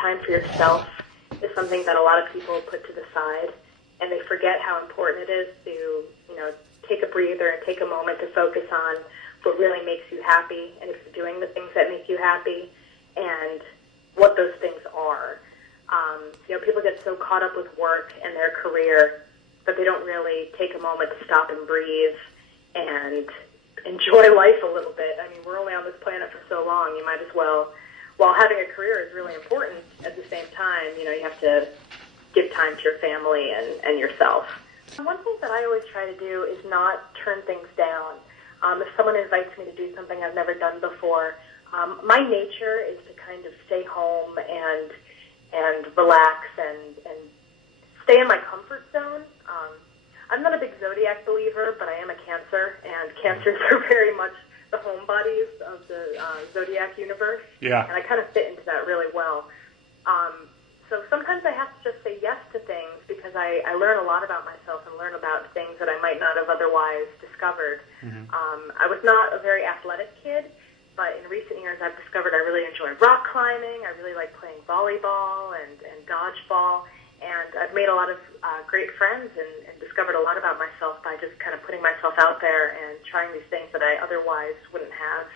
time for yourself is something that a lot of people put to the side, and they forget how important it is to, take a breather and take a moment to focus on what really makes you happy, and if you're doing the things that make you happy, and what those things are. People get so caught up with work and their career, but they don't really take a moment to stop and breathe and enjoy life a little bit. I mean, we're only on this planet for so long. You might as well, while having a career is really important, at the same time, you have to give time to your family and yourself. One thing that I always try to do is not turn things down. If someone invites me to do something I've never done before, my nature is to kind of stay home and relax and stay in my comfort zone. I'm not a big zodiac believer, but I am a Cancer, and Cancers are very much the homebodies of the zodiac universe. Yeah. And I kind of fit into that really well. So sometimes I have to just say yes to things because I learn a lot about myself and learn about things that I might not have otherwise discovered. Mm-hmm. I was not a very athletic kid, but in recent years I've discovered I really enjoy rock climbing. I really like playing volleyball and dodgeball. And I've made a lot of great friends and discovered a lot about myself by just kind of putting myself out there and trying these things that I otherwise wouldn't have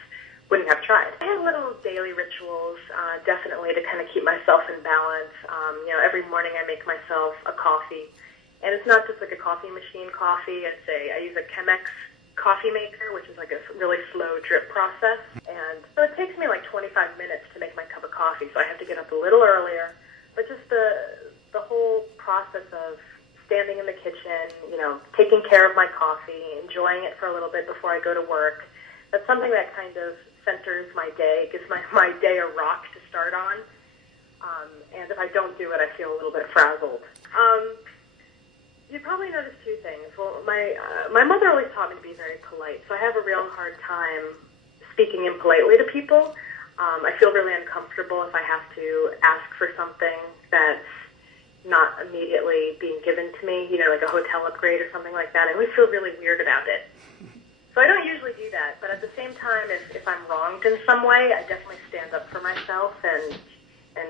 tried. I have little daily rituals, definitely, to kind of keep myself in balance. Every morning I make myself a coffee. And it's not just like a coffee machine coffee. I use a Chemex coffee maker, which is like a really slow drip process. And so it takes me like 25 minutes to make my cup of coffee, so I have to get up a little earlier. But just the whole process of standing in the kitchen, taking care of my coffee, enjoying it for a little bit before I go to work, that's something that kind of centers my day, gives my day a rock to start on. And if I don't do it, I feel a little bit frazzled. You probably noticed two things. Well, my mother always taught me to be very polite, so I have a real hard time speaking impolitely to people. I feel really uncomfortable if I have to ask for something that's not immediately being given to me, like a hotel upgrade or something like that. I always feel really weird about it. So I don't usually do that, but at the same time, if I'm wronged in some way, I definitely stand up for myself and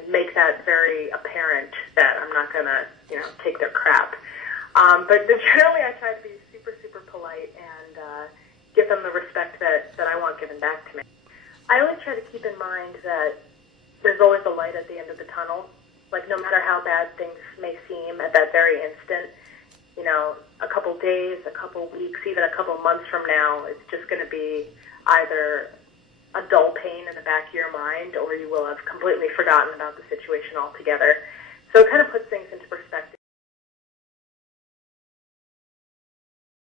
make that very apparent that I'm not going to, take their crap. But generally, I try to be super, super polite and give them the respect that I want given back to me. I always try to keep in mind that there's always a light at the end of the tunnel. Like, no matter how bad things may seem at that very instant, a couple days, a couple weeks, even a couple months from now, it's just going to be either a dull pain in the back of your mind, or you will have completely forgotten about the situation altogether. So it kind of puts things into perspective.